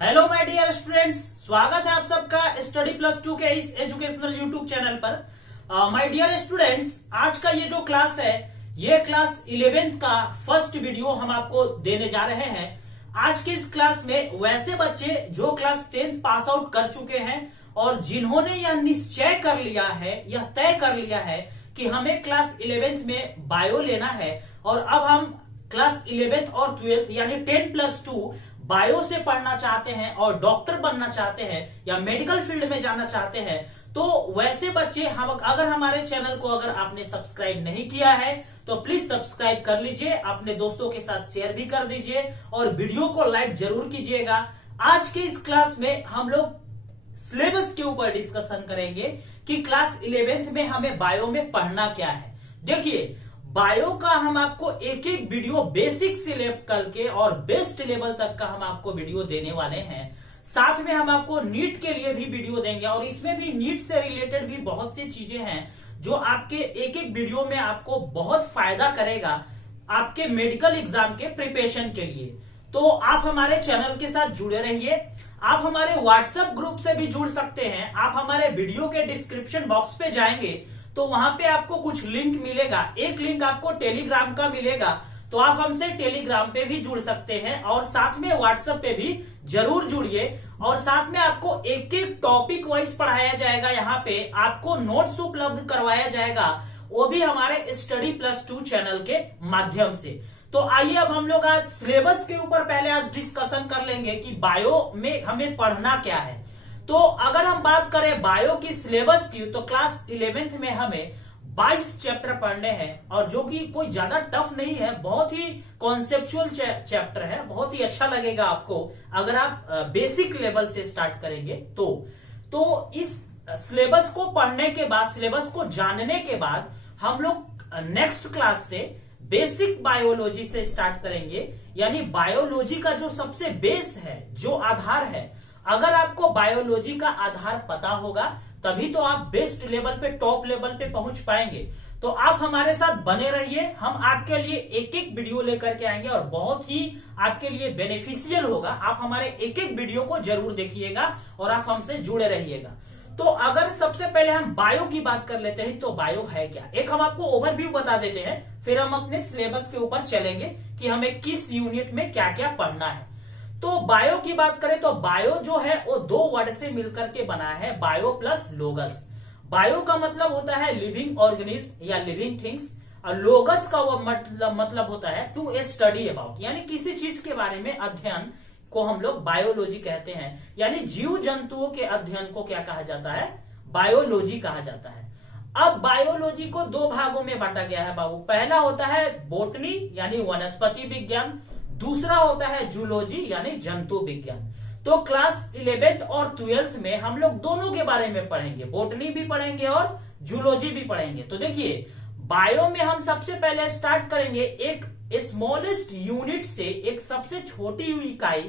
Hello my dear students, स्वागत है आप सबका स्टडी प्लस 2 के इस एजुकेशनल यूट्यूब चैनल पर। माय डियर स्टूडेंट्स, आज का ये जो क्लास है ये क्लास 11th का फर्स्ट वीडियो हम आपको देने जा रहे हैं। आज के इस क्लास में वैसे बच्चे जो क्लास 10th पास आउट कर चुके हैं और जिन्होंने यह निश्चय कर लिया है, यह तय कर लिया है कि हमें क्लास 11th में बायो लेना है और अब हम क्लास 11th और 12th यानी 10+2 बायो से पढ़ना चाहते हैं और डॉक्टर बनना चाहते हैं या मेडिकल फील्ड में जाना चाहते हैं, तो वैसे बच्चे हम अगर हमारे चैनल को अगर आपने सब्सक्राइब नहीं किया है तो प्लीज सब्सक्राइब कर लीजिए, अपने दोस्तों के साथ शेयर भी कर दीजिए और वीडियो को लाइक जरूर कीजिएगा। आज की इस क्लास में हम लोग सिलेबस के ऊपर डिस्कशन करेंगे कि क्लास 11th में हमें बायो में पढ़ना क्या है। देखिए, बायो का हम आपको एक एक वीडियो बेसिक से लेकर के और बेस्ट लेवल तक का हम आपको वीडियो देने वाले हैं। साथ में हम आपको नीट के लिए भी वीडियो देंगे और इसमें भी नीट से रिलेटेड भी बहुत सी चीजें हैं जो आपके एक एक वीडियो में आपको बहुत फायदा करेगा आपके मेडिकल एग्जाम के प्रिपरेशन के लिए। तो आप हमारे चैनल के साथ जुड़े रहिए। आप हमारे व्हाट्सएप ग्रुप से भी जुड़ सकते हैं। आप हमारे वीडियो के डिस्क्रिप्शन बॉक्स पे जाएंगे तो वहां पे आपको कुछ लिंक मिलेगा। एक लिंक आपको टेलीग्राम का मिलेगा, तो आप हमसे टेलीग्राम पे भी जुड़ सकते हैं और साथ में व्हाट्सएप पे भी जरूर जुड़िए। और साथ में आपको एक एक टॉपिक वाइज पढ़ाया जाएगा, यहाँ पे आपको नोट्स उपलब्ध करवाया जाएगा, वो भी हमारे स्टडी प्लस 2 चैनल के माध्यम से। तो आइए अब हम लोग आज सिलेबस के ऊपर पहले आज डिस्कशन कर लेंगे कि बायो में हमें पढ़ना क्या है। तो अगर हम बात करें बायो की सिलेबस की तो क्लास 11th में हमें 22 चैप्टर पढ़ने हैं और जो कि कोई ज्यादा टफ नहीं है, बहुत ही कॉन्सेप्चुअल चैप्टर है, बहुत ही अच्छा लगेगा आपको अगर आप बेसिक लेवल से स्टार्ट करेंगे तो इस सिलेबस को पढ़ने के बाद, सिलेबस को जानने के बाद हम लोग नेक्स्ट क्लास से बेसिक बायोलॉजी से स्टार्ट करेंगे। यानी बायोलॉजी का जो सबसे बेस है, जो आधार है, अगर आपको बायोलॉजी का आधार पता होगा तभी तो आप बेस्ट लेवल पे, टॉप लेवल पे पहुंच पाएंगे। तो आप हमारे साथ बने रहिए, हम आपके लिए एक एक वीडियो लेकर के आएंगे और बहुत ही आपके लिए बेनिफिशियल होगा। आप हमारे एक एक वीडियो को जरूर देखिएगा और आप हमसे जुड़े रहिएगा। तो अगर सबसे पहले हम बायो की बात कर लेते हैं तो बायो है क्या, एक हम आपको ओवरव्यू बता देते हैं, फिर हम अपने सिलेबस के ऊपर चलेंगे कि हमें किस यूनिट में क्या क्या पढ़ना है। तो बायो की बात करें तो बायो जो है वो 2 वर्ड से मिलकर के बना है, बायो प्लस लोगस। बायो का मतलब होता है लिविंग ऑर्गेनिज्म या लिविंग थिंग्स और लोगस का वो मतलब होता है टू स्टडी अबाउट, यानी किसी चीज के बारे में अध्ययन को हम लोग बायोलॉजी कहते हैं। यानी जीव जंतुओं के अध्ययन को क्या कहा जाता है, बायोलॉजी कहा जाता है। अब बायोलॉजी को 2 भागों में बांटा गया है बाबू। पहला होता है बोटनी यानी वनस्पति विज्ञान, दूसरा होता है जूलॉजी यानी जंतु विज्ञान। तो क्लास 11th और 12th में हम लोग दोनों के बारे में पढ़ेंगे, बोटनी भी पढ़ेंगे और जूलॉजी भी पढ़ेंगे। तो देखिए, बायो में हम सबसे पहले स्टार्ट करेंगे एक स्मॉलेस्ट यूनिट से, एक सबसे छोटी हुई इकाई,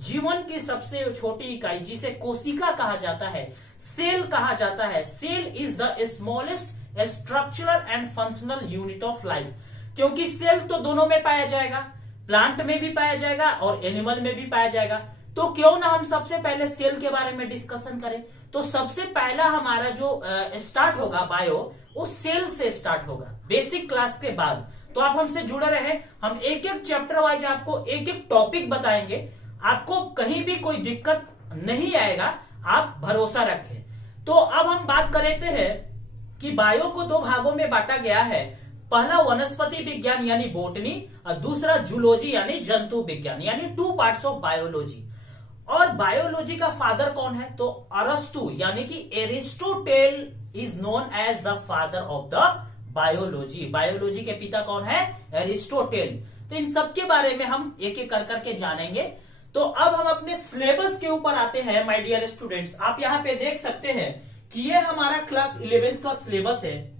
जीवन की सबसे छोटी इकाई जिसे कोशिका कहा जाता है, सेल कहा जाता है। Cell is the smallest structural and functional unit of life, क्योंकि सेल तो दोनों में पाया जाएगा, प्लांट में भी पाया जाएगा और एनिमल में भी पाया जाएगा। तो क्यों ना हम सबसे पहले सेल के बारे में डिस्कशन करें। तो सबसे पहला हमारा जो स्टार्ट होगा बायो, उस सेल से स्टार्ट होगा बेसिक क्लास के बाद। तो आप हमसे जुड़े रहे, हम एक एक चैप्टर वाइज आपको एक एक टॉपिक बताएंगे, आपको कहीं भी कोई दिक्कत नहीं आएगा, आप भरोसा रखें। तो अब हम बात करते हैं कि बायो को 2 भागों में बांटा गया है। पहला वनस्पति विज्ञान यानी बोटनी और दूसरा जूलॉजी यानी जंतु विज्ञान, यानी 2 पार्ट्स ऑफ बायोलॉजी। और बायोलॉजी का फादर कौन है, तो अरस्तु यानी कि Aristotle is known as the father of the biology. Biology के पिता कौन है, एरिस्टोटेल। तो इन सब के बारे में हम एक एक कर करके जानेंगे। तो अब हम अपने सिलेबस के ऊपर आते हैं माय डियर स्टूडेंट्स। आप यहाँ पे देख सकते हैं कि ये हमारा क्लास 11th का सिलेबस है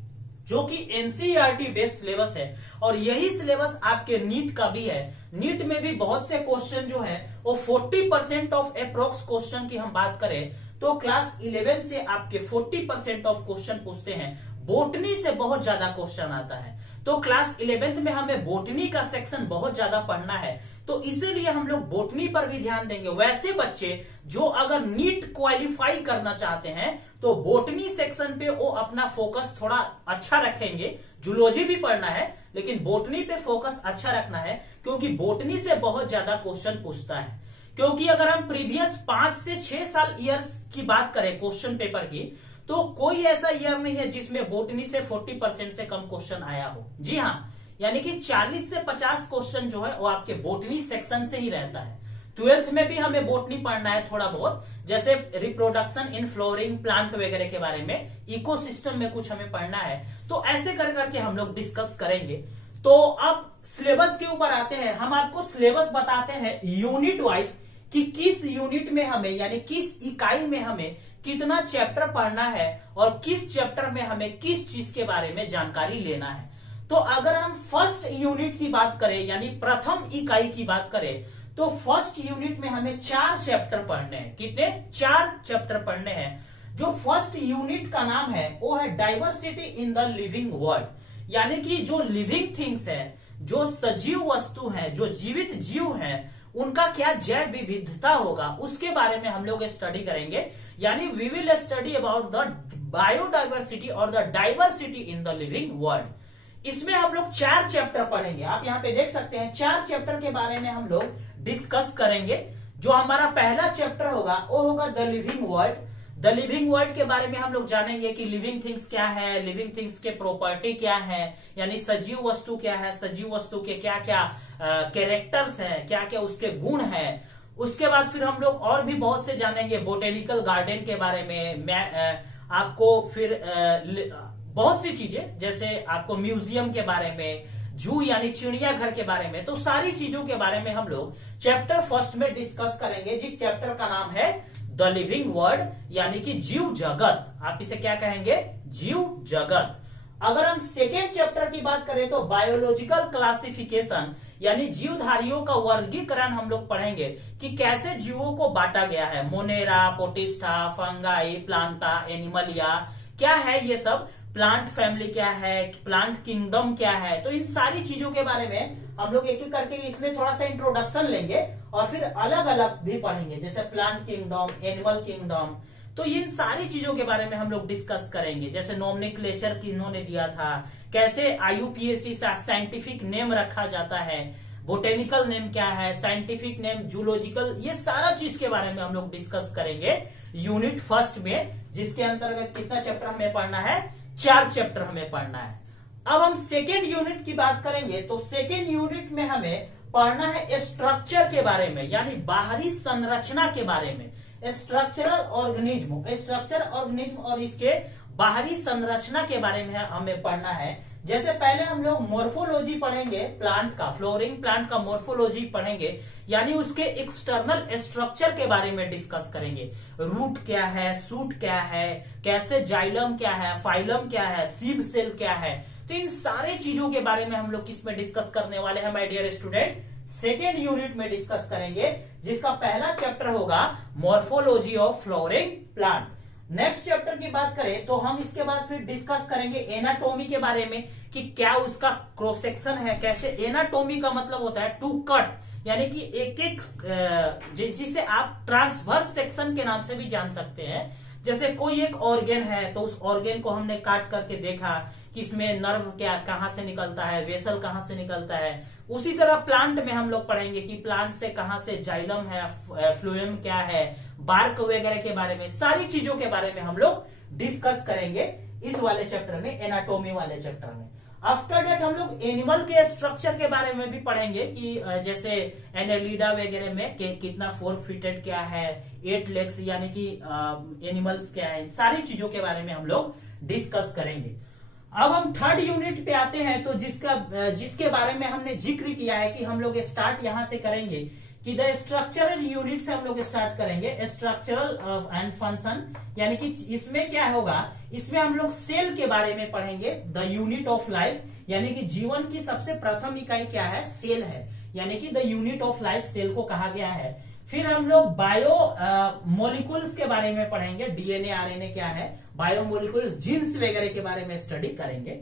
जो कि एनसीईआरटी बेस्ड सिलेबस है और यही सिलेबस आपके नीट का भी है। नीट में भी बहुत से क्वेश्चन जो है वो 40% ऑफ अप्रोक्स क्वेश्चन की हम बात करें तो क्लास 11 से आपके 40% ऑफ क्वेश्चन पूछते हैं। बोटनी से बहुत ज्यादा क्वेश्चन आता है, तो क्लास 11th में हमें बोटनी का सेक्शन बहुत ज्यादा पढ़ना है तो इसीलिए हम लोग बोटनी पर भी ध्यान देंगे। वैसे बच्चे जो अगर नीट क्वालिफाई करना चाहते हैं तो बोटनी सेक्शन पे वो अपना फोकस थोड़ा अच्छा रखेंगे। जूलॉजी भी पढ़ना है लेकिन बोटनी पे फोकस अच्छा रखना है, क्योंकि बोटनी से बहुत ज्यादा क्वेश्चन पूछता है। क्योंकि अगर हम प्रीवियस 5 से 6 साल ईयर्स की बात करें क्वेश्चन पेपर की, तो कोई ऐसा ईयर नहीं है जिसमें बोटनी से 40% से कम क्वेश्चन आया हो। जी हाँ, यानी कि 40 से 50 क्वेश्चन जो है वो आपके बोटनी सेक्शन से ही रहता है। 12th में भी हमें बोटनी पढ़ना है थोड़ा बहुत, जैसे रिप्रोडक्शन इन फ्लोरिंग प्लांट वगैरह के बारे में, इकोसिस्टम में कुछ हमें पढ़ना है। तो ऐसे कर करके हम लोग डिस्कस करेंगे। तो अब सिलेबस के ऊपर आते हैं। हम आपको सिलेबस बताते हैं यूनिट वाइज कि किस यूनिट में हमें, यानी किस इकाई में हमें कितना चैप्टर पढ़ना है और किस चैप्टर में हमें किस चीज के बारे में जानकारी लेना है। तो अगर हम फर्स्ट यूनिट की बात करें, यानी प्रथम इकाई की बात करें, तो फर्स्ट यूनिट में हमें 4 चैप्टर पढ़ने हैं। कितने? 4 चैप्टर पढ़ने हैं। जो फर्स्ट यूनिट का नाम है वो है diversity in the living world, यानी कि जो लिविंग थिंग्स है, जो सजीव वस्तु है, जो जीवित जीव है, उनका क्या जैव विविधता होगा, उसके बारे में हम लोग स्टडी करेंगे। यानी we will study about the biodiversity और the diversity in the living world. इसमें हम लोग 4 चैप्टर पढ़ेंगे। आप यहाँ पे देख सकते हैं 4 चैप्टर के बारे में हम लोग डिस्कस करेंगे। जो हमारा पहला चैप्टर होगा वो होगा the living world. The living world के बारे में हम लोग जानेंगे कि लिविंग थिंग्स क्या है, लिविंग थिंग्स के प्रॉपर्टी क्या है, यानी सजीव वस्तु क्या है, सजीव वस्तु के क्या क्या कैरेक्टर्स है, क्या क्या उसके गुण है। उसके बाद फिर हम लोग और भी बहुत से जानेंगे बोटेनिकल गार्डन के बारे में। आपको फिर बहुत सी चीजें, जैसे आपको म्यूजियम के बारे में, जू यानी चिड़ियाघर के बारे में, तो सारी चीजों के बारे में हम लोग चैप्टर फर्स्ट में डिस्कस करेंगे, जिस चैप्टर का नाम है द लिविंग वर्ल्ड, यानी कि जीव जगत। आप इसे क्या कहेंगे? जीव जगत। अगर हम सेकेंड चैप्टर की बात करें तो बायोलॉजिकल क्लासिफिकेशन, यानी जीवधारियों का वर्गीकरण हम लोग पढ़ेंगे कि कैसे जीवों को बांटा गया है। मोनेरा, पोटिस्टा, फंगाई, प्लांटा, एनिमलिया, क्या है ये सब, प्लांट फैमिली क्या है, प्लांट किंगडम क्या है। तो इन सारी चीजों के बारे में हम लोग एक एक करके इसमें थोड़ा सा इंट्रोडक्शन लेंगे और फिर अलग अलग भी पढ़ेंगे, जैसे प्लांट किंगडम, एनिमल किंगडम। तो इन सारी चीजों के बारे में हम लोग डिस्कस करेंगे, जैसे नोमेनक्लेचर किन्होंने दिया था, कैसे IUPAC साइंटिफिक नेम रखा जाता है, बोटेनिकल नेम क्या है, साइंटिफिक नेम, जूलॉजिकल, ये सारा चीज के बारे में हम लोग डिस्कस करेंगे यूनिट फर्स्ट में, जिसके अंतर्गत कितना चैप्टर हमें पढ़ना है? 4 चैप्टर हमें पढ़ना है। अब हम सेकेंड यूनिट की बात करेंगे तो सेकेंड यूनिट में हमें पढ़ना है स्ट्रक्चर के बारे में, यानी बाहरी संरचना के बारे में। स्ट्रक्चरल ऑर्गेनिज्म, स्ट्रक्चर ऑर्गेनिज्म और इसके बाहरी संरचना के बारे में हमें पढ़ना है। जैसे पहले हम लोग मोर्फोलॉजी पढ़ेंगे प्लांट का, फ्लोरिंग प्लांट का मोर्फोलॉजी पढ़ेंगे, यानी उसके एक्सटर्नल स्ट्रक्चर के बारे में डिस्कस करेंगे। रूट क्या है, सूट क्या है, कैसे जाइलम क्या है, फाइलम क्या है, सीड सेल क्या है। तो इन सारे चीजों के बारे में हम लोग किसमें डिस्कस करने वाले हैं my dear student? Second unit में डिस्कस करेंगे, जिसका पहला चैप्टर होगा morphology of flowering plant. Next chapter की बात करें तो हम इसके बाद फिर डिस्कस करेंगे एनाटॉमी के बारे में, कि क्या उसका क्रॉस सेक्शन है, कैसे। एनाटॉमी का मतलब होता है टू कट, यानी कि एक एक, जिसे आप ट्रांसवर्स सेक्शन के नाम से भी जान सकते हैं। जैसे कोई एक ऑर्गेन है तो उस ऑर्गेन को हमने काट करके देखा कि इसमें नर्व क्या कहां से निकलता है, वेसल कहां से निकलता है। उसी तरह प्लांट में हम लोग पढ़ेंगे कि प्लांट से कहां से जाइलम है, फ्लोएम क्या है, बार्क वगैरह के बारे में, सारी चीजों के बारे में हम लोग डिस्कस करेंगे इस वाले चैप्टर में, एनाटॉमी वाले चैप्टर में। आफ्टर डेट हम लोग एनिमल के स्ट्रक्चर के बारे में भी पढ़ेंगे कि जैसे एनेलिडा वगैरह में कितना 4 फीटेड क्या है, 8 लेग्स यानी कि एनिमल्स क्या है, सारी चीजों के बारे में हम लोग डिस्कस करेंगे। अब हम थर्ड यूनिट पे आते हैं तो जिसके बारे में हमने जिक्र किया है कि हम लोग स्टार्ट यहां से करेंगे कि द स्ट्रक्चरल यूनिट से हम लोग स्टार्ट करेंगे, स्ट्रक्चरल एंड फंक्शन, यानी कि इसमें क्या होगा, इसमें हम लोग सेल के बारे में पढ़ेंगे, द यूनिट ऑफ लाइफ, यानी कि जीवन की सबसे प्रथम इकाई क्या है, सेल है, यानी कि the unit of life cell को कहा गया है। फिर हम लोग बायो मोलिकुल्स के बारे में पढ़ेंगे, DNA RNA क्या है, बायो मोलिकुल्स, जीन्स वगैरह के बारे में स्टडी करेंगे।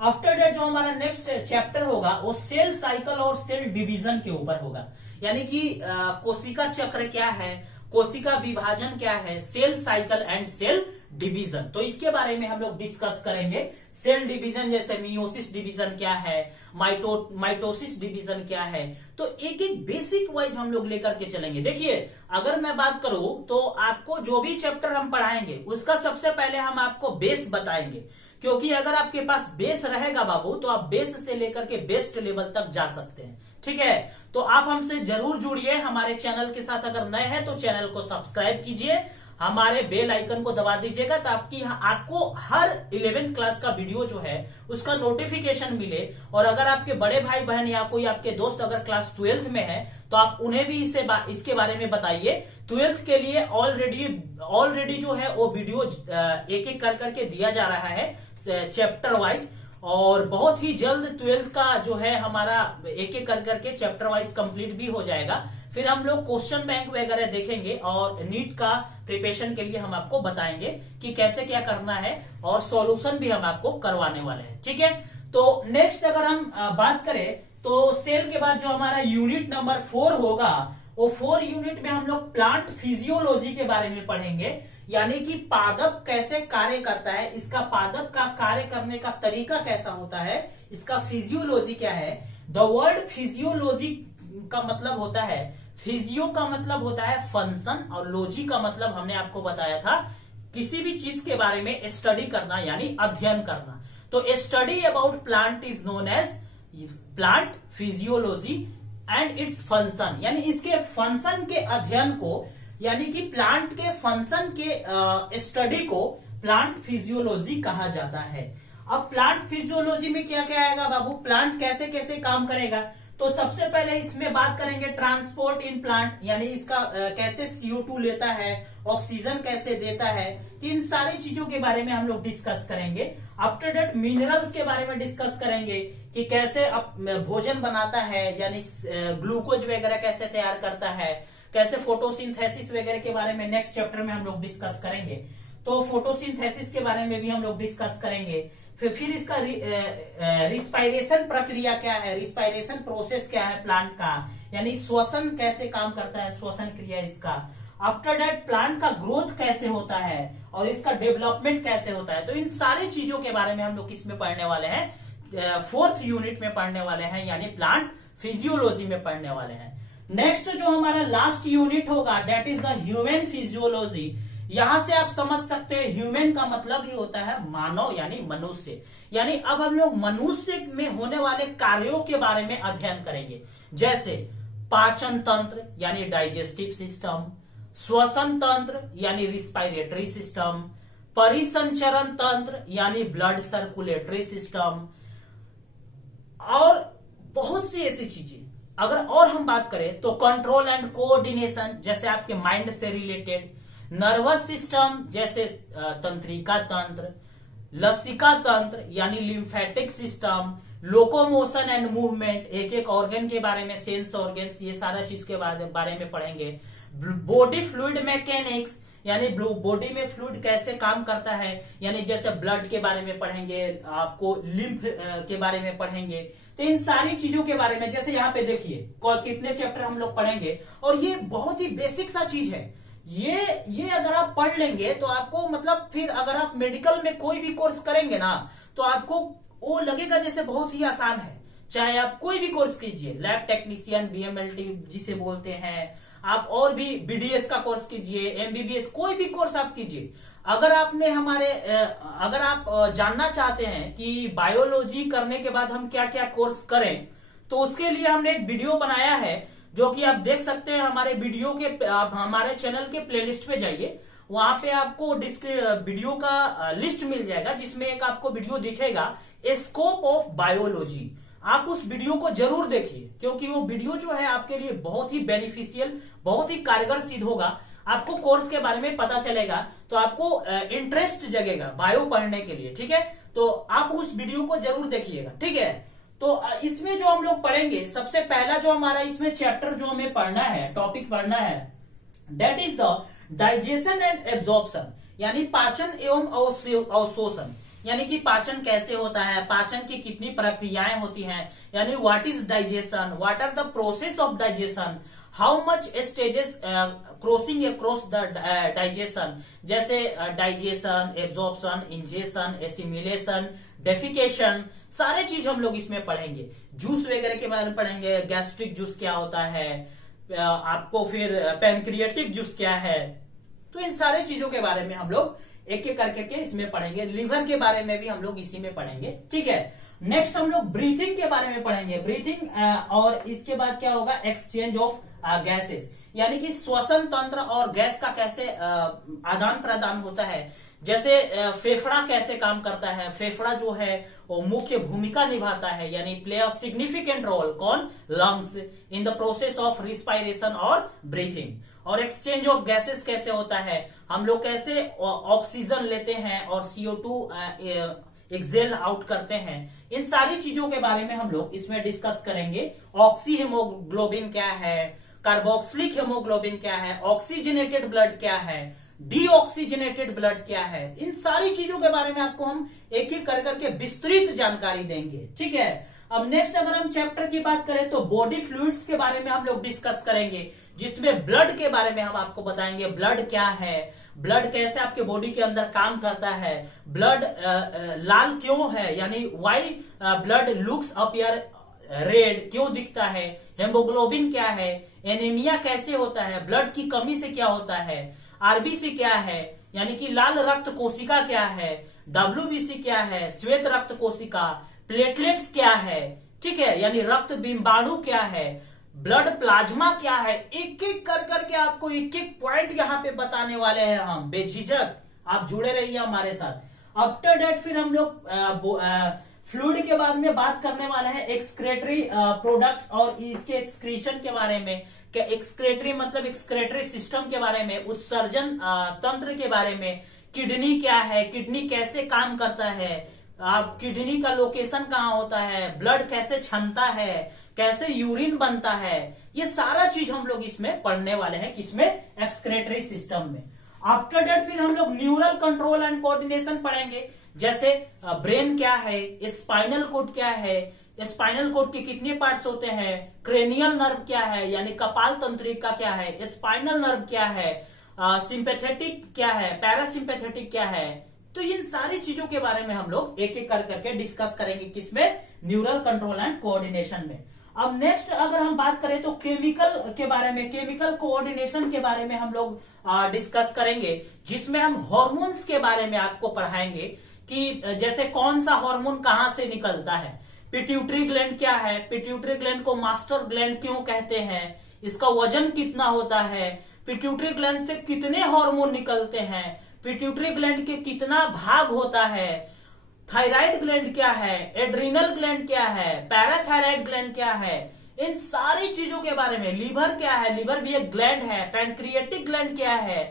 आफ्टर दैट जो हमारा नेक्स्ट चैप्टर होगा वो सेल साइकिल और सेल डिवीजन के ऊपर होगा, यानी कि कोशिका चक्र क्या है, कोशिका विभाजन क्या है, cell cycle and cell division. तो इसके बारे में हम लोग डिस्कस करेंगे। सेल डिवीजन जैसे मियोसिस डिवीजन क्या है, माइटोसिस डिवीजन क्या है, तो एक एक बेसिक वाइज हम लोग लेकर के चलेंगे। देखिए अगर मैं बात करूं तो आपको जो भी चैप्टर हम पढ़ाएंगे उसका सबसे पहले हम आपको बेस बताएंगे, क्योंकि अगर आपके पास बेस रहेगा बाबू तो आप बेस से लेकर के बेस्ट लेवल तक जा सकते हैं। ठीक है, तो आप हमसे जरूर जुड़िए हमारे चैनल के साथ। अगर नए हैं तो चैनल को सब्सक्राइब कीजिए, हमारे बेल आइकन को दबा दीजिएगा ताकि आपको हर 11th क्लास का वीडियो जो है उसका नोटिफिकेशन मिले। और अगर आपके बड़े भाई बहन या कोई आपके दोस्त अगर क्लास 12th में है तो आप उन्हें भी इसके बारे में बताइए। 12th के लिए ऑलरेडी जो है वो वीडियो एक एक कर करके दिया जा रहा है चैप्टर वाइज, और बहुत ही जल्द 12th का जो है हमारा एक एक कर करके चैप्टर वाइज कंप्लीट भी हो जाएगा। फिर हम लोग क्वेश्चन बैंक वगैरह देखेंगे और नीट का प्रिपरेशन के लिए हम आपको बताएंगे कि कैसे क्या करना है, और सॉल्यूशन भी हम आपको करवाने वाले हैं। ठीक है, तो नेक्स्ट अगर हम बात करें तो सेल के बाद जो हमारा यूनिट नंबर 4 होगा वो 4 यूनिट में हम लोग प्लांट फिजियोलॉजी के बारे में पढ़ेंगे, यानी कि पादप कैसे कार्य करता है, इसका पादप का कार्य करने का तरीका कैसा होता है, इसका फिजियोलॉजी क्या है। द वर्ड फिजियोलॉजी का मतलब होता है, फिजियो का मतलब होता है फंक्शन, और लॉजी का मतलब हमने आपको बताया था किसी भी चीज के बारे में स्टडी करना यानी अध्ययन करना। तो study about plant is known as plant physiology and its function, यानी इसके फंक्शन के अध्ययन को, यानी कि प्लांट के फंक्शन के स्टडी को प्लांट फिजियोलॉजी कहा जाता है। अब प्लांट फिजियोलॉजी में क्या क्या आएगा बाबू, प्लांट कैसे कैसे काम करेगा। तो सबसे पहले इसमें बात करेंगे ट्रांसपोर्ट इन प्लांट, यानी इसका कैसे CO2 लेता है, ऑक्सीजन कैसे देता है, तो इन सारी चीजों के बारे में हम लोग डिस्कस करेंगे। आफ्टर दैट मिनरल्स के बारे में डिस्कस करेंगे कि कैसे भोजन बनाता है, यानी ग्लूकोज वगैरह कैसे तैयार करता है, कैसे फोटोसिंथेसिस वगैरह के बारे में नेक्स्ट चैप्टर में हम लोग डिस्कस करेंगे। तो फोटोसिंथेसिस के बारे में भी हम लोग डिस्कस करेंगे। फिर इसका रिस्पायरेशन प्रक्रिया क्या है, रिस्पायरेशन प्रोसेस क्या है प्लांट का, यानी श्वसन कैसे काम करता है, श्वसन क्रिया इसका। आफ्टर दैट प्लांट का ग्रोथ कैसे होता है और इसका डेवलपमेंट कैसे होता है। तो इन सारी चीजों के बारे में हम लोग किसमें पढ़ने वाले हैं, 4th यूनिट में पढ़ने वाले हैं, यानी प्लांट फिजियोलॉजी में पढ़ने वाले हैं। नेक्स्ट जो हमारा लास्ट यूनिट होगा that is the human physiology. यहां से आप समझ सकते हैं ह्यूमन का मतलब ही होता है मानव यानी मनुष्य, यानी अब हम लोग मनुष्य में होने वाले कार्यों के बारे में अध्ययन करेंगे, जैसे पाचन तंत्र यानी डाइजेस्टिव सिस्टम, श्वसन तंत्र यानी रिस्पायरेटरी सिस्टम, परिसंचरण तंत्र यानी ब्लड सर्कुलेटरी सिस्टम, और बहुत सी ऐसी चीजें। अगर और हम बात करें तो कंट्रोल एंड कोऑर्डिनेशन, जैसे आपके माइंड से रिलेटेड, नर्वस सिस्टम जैसे तंत्रिका तंत्र, लसिका तंत्र यानी lymphatic system, locomotion and movement, एक एक ऑर्गन के बारे में, सेंस ऑर्गन्स, ये सारा चीज के बारे में पढ़ेंगे। बॉडी फ्लूइड मैकेनिक्स, यानी बॉडी में फ्लूइड कैसे काम करता है, यानी जैसे ब्लड के बारे में पढ़ेंगे, आपको लिम्फ के बारे में पढ़ेंगे। तो इन सारी चीजों के बारे में, जैसे यहाँ पे देखिए कितने चैप्टर हम लोग पढ़ेंगे, और ये बहुत ही बेसिक सा चीज है। ये अगर आप पढ़ लेंगे तो आपको मतलब फिर अगर आप मेडिकल में कोई भी कोर्स करेंगे ना तो आपको वो लगेगा जैसे बहुत ही आसान है। चाहे आप कोई भी कोर्स कीजिए, लैब टेक्नीशियन, BMLT जिसे बोलते हैं, आप और भी BDS का कोर्स कीजिए, MBBS, कोई भी कोर्स आप कीजिए। अगर आप जानना चाहते हैं कि बायोलॉजी करने के बाद हम क्या क्या कोर्स करें, तो उसके लिए हमने एक वीडियो बनाया है जो कि आप देख सकते हैं हमारे वीडियो के, आप हमारे चैनल के प्लेलिस्ट पे जाइए, वहां पे आपको वीडियो का लिस्ट मिल जाएगा, जिसमें एक आपको वीडियो दिखेगा स्कोप ऑफ बायोलॉजी। आप उस वीडियो को जरूर देखिए, क्योंकि वो वीडियो जो है आपके लिए बहुत ही बेनिफिशियल, बहुत ही कारगर सिद्ध होगा। आपको कोर्स के बारे में पता चलेगा तो आपको इंटरेस्ट जगेगा बायो पढ़ने के लिए। ठीक है, तो आप उस वीडियो को जरूर देखिएगा। ठीक है, तो इसमें जो हम लोग पढ़ेंगे, सबसे पहला जो हमारा इसमें चैप्टर जो हमें पढ़ना है, टॉपिक पढ़ना है, that is the digestion and absorption, यानी पाचन एवं अवशोषण। यानी कि पाचन कैसे होता है, पाचन की कितनी प्रक्रियाएं होती हैं, यानी what is digestion, what are the process of digestion, how much stages crossing across the digestion, जैसे digestion, absorption, ingestion, assimilation, defecation, सारे चीज हम लोग इसमें पढ़ेंगे। जूस वगैरह के बारे में पढ़ेंगे, गैस्ट्रिक जूस क्या होता है, आपको फिर पैनक्रियाटिक जूस क्या है, तो इन सारे चीजों के बारे में हम लोग एक एक करके इसमें पढ़ेंगे। लिवर के बारे में भी हम लोग इसी में पढ़ेंगे, ठीक है। नेक्स्ट हम लोग ब्रीथिंग के बारे में पढ़ेंगे, ब्रीथिंग, और इसके बाद क्या होगा, एक्सचेंज ऑफ गैसेस, यानी कि श्वसन तंत्र और गैस का कैसे आदान प्रदान होता है। जैसे फेफड़ा कैसे काम करता है, फेफड़ा जो है वो मुख्य भूमिका निभाता है, यानी प्ले अ सिग्निफिकेंट रोल, कौन, lungs, in the process of respiration और ब्रीथिंग। और एक्सचेंज ऑफ गैसेस कैसे होता है, हम लोग कैसे ऑक्सीजन लेते हैं और CO2 एक्सेल आउट करते हैं, इन सारी चीजों के बारे में हम लोग इसमें डिस्कस करेंगे। ऑक्सी हेमोग्लोबिन क्या है, कार्बोक्सिलिक हेमोग्लोबिन क्या है, ऑक्सीजनेटेड ब्लड क्या है, डीऑक्सीजनेटेड ब्लड क्या है, इन सारी चीजों के बारे में आपको हम एक एक कर करके विस्तृत जानकारी देंगे, ठीक है। अब नेक्स्ट अगर हम चैप्टर की बात करें तो बॉडी फ्लूइड्स के बारे में हम लोग डिस्कस करेंगे, जिसमें ब्लड के बारे में हम आपको बताएंगे, ब्लड क्या है, ब्लड कैसे आपके बॉडी के अंदर काम करता है, ब्लड लाल क्यों है, यानी why blood looks appear red, क्यों दिखता है, हेमोग्लोबिन क्या है, एनीमिया कैसे होता है, ब्लड की कमी से क्या होता है, आरबीसी क्या है, यानी कि लाल रक्त कोशिका क्या है, डब्ल्यूबीसी क्या है, श्वेत रक्त कोशिका, प्लेटलेट्स क्या है, ठीक है, यानी रक्त बिंबाणु क्या है, ब्लड प्लाज्मा क्या है, एक एक कर करके आपको एक एक पॉइंट यहाँ पे बताने वाले हैं हम, बेझिझक आप जुड़े रहिए हमारे साथ। आफ्टर डेट फिर हम लोग फ्लूइड के बारे में बात करने वाले हैं, एक्सक्रेटरी प्रोडक्ट्स और इसके एक्सक्रीशन के बारे में, एक्सक्रेटरी मतलब एक्सक्रेटरी सिस्टम के बारे में, उत्सर्जन तंत्र के बारे में, किडनी क्या है, किडनी कैसे काम करता है, आप किडनी का लोकेशन कहाँ होता है, ब्लड कैसे छनता है, कैसे यूरिन बनता है, ये सारा चीज हम लोग इसमें पढ़ने वाले हैं, किसमें, एक्सक्रेटरी सिस्टम में। आफ्टर डेट फिर हम लोग न्यूरल कंट्रोल एंड कोऑर्डिनेशन पढ़ेंगे, जैसे ब्रेन क्या है, स्पाइनल कोड क्या है, स्पाइनल कोड के कितने पार्ट्स होते हैं, क्रेनियल नर्व क्या है, यानी कपाल तंत्रिका क्या है, स्पाइनल नर्व क्या है, सिंपैथेटिक क्या है, पैरासिम्पैथेटिक क्या है, तो इन सारी चीजों के बारे में हम लोग एक एक कर करके डिस्कस करेंगे, किसमें, न्यूरल कंट्रोल एंड कोऑर्डिनेशन में। अब नेक्स्ट अगर हम बात करें तो केमिकल के बारे में, केमिकल कोऑर्डिनेशन के बारे में हम लोग डिस्कस करेंगे, जिसमें हम हार्मोन्स के बारे में आपको पढ़ाएंगे कि जैसे कौन सा हार्मोन कहां से निकलता है, पिट्यूटरी ग्लैंड क्या है, पिट्यूटरी ग्लैंड को मास्टर ग्लैंड क्यों कहते हैं, इसका वजन कितना होता है, पिट्यूटरी ग्लैंड से कितने हार्मोन निकलते हैं, पिट्यूटरी ग्लैंड के कितना भाग होता है, थायराइड ग्लैंड क्या है, एड्रिनल ग्लैंड क्या है, पैराथायराइड ग्लैंड क्या है, इन सारी चीजों के बारे में, लीवर क्या है, लीवर भी एक ग्लैंड है, पैनक्रिएटिक ग्लैंड क्या है,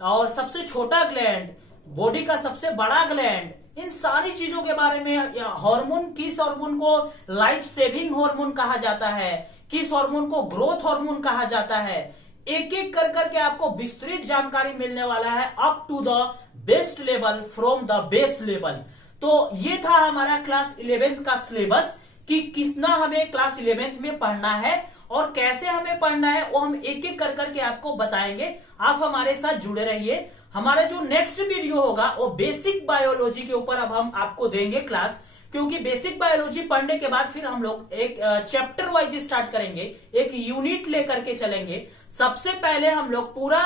और सबसे छोटा ग्लैंड, बॉडी का सबसे बड़ा ग्लैंड, इन सारी चीजों के बारे में, हार्मोन, किस हार्मोन को लाइफ सेविंग हार्मोन कहा जाता है, किस हार्मोन को ग्रोथ हार्मोन कहा जाता है, एक एक कर करके आपको विस्तृत जानकारी मिलने वाला है, up to the best level from the base level. तो ये था हमारा क्लास 11th का सिलेबस, कि कितना हमें क्लास 11th में पढ़ना है और कैसे हमें पढ़ना है, वो हम एक एक कर करके आपको बताएंगे। आप हमारे साथ जुड़े रहिए। हमारा जो नेक्स्ट वीडियो होगा वो बेसिक बायोलॉजी के ऊपर अब हम आपको देंगे क्लास, क्योंकि बेसिक बायोलॉजी पढ़ने के बाद फिर हम लोग एक चैप्टर वाइज स्टार्ट करेंगे, एक यूनिट लेकर के चलेंगे। सबसे पहले हम लोग पूरा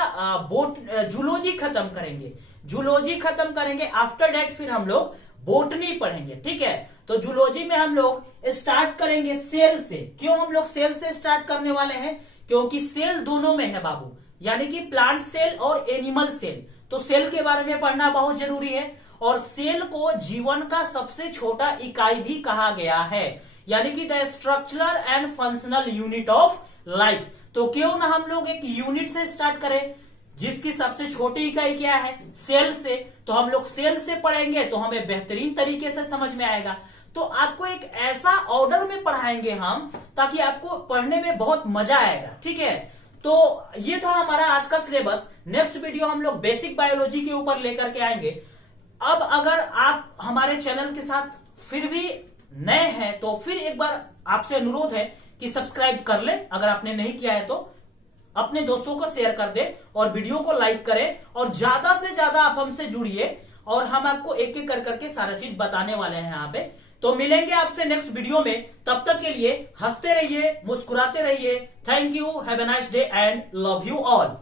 जूलॉजी खत्म करेंगे, जूलॉजी खत्म करेंगे, आफ्टर डेट फिर हम लोग बोटनी पढ़ेंगे, ठीक है। तो जूलॉजी में हम लोग स्टार्ट करेंगे सेल से। क्यों हम लोग सेल से स्टार्ट करने वाले हैं, क्योंकि सेल दोनों में है बाबू, यानी कि प्लांट सेल और एनिमल सेल, तो सेल के बारे में पढ़ना बहुत जरूरी है। और सेल को जीवन का सबसे छोटा इकाई भी कहा गया है, यानी कि the structural and functional unit of life. तो क्यों ना हम लोग एक यूनिट से स्टार्ट करें, जिसकी सबसे छोटी इकाई क्या है, सेल से। तो हम लोग सेल से पढ़ेंगे तो हमें बेहतरीन तरीके से समझ में आएगा। तो आपको एक ऐसा ऑर्डर में पढ़ाएंगे हम, ताकि आपको पढ़ने में बहुत मजा आएगा, ठीक है। तो ये था हमारा आज का सिलेबस। नेक्स्ट वीडियो हम लोग बेसिक बायोलॉजी के ऊपर लेकर के आएंगे। अब अगर आप हमारे चैनल के साथ फिर भी नए हैं तो फिर एक बार आपसे अनुरोध है कि सब्सक्राइब कर ले, अगर आपने नहीं किया है तो अपने दोस्तों को शेयर कर दे और वीडियो को लाइक करें और ज्यादा से ज्यादा आप हमसे जुड़िए और हम आपको एक एक कर करके सारा चीज बताने वाले हैं यहाँ पे। तो मिलेंगे आपसे नेक्स्ट वीडियो में, तब तक के लिए हंसते रहिए, मुस्कुराते रहिए। Thank you, have a nice day and love you all.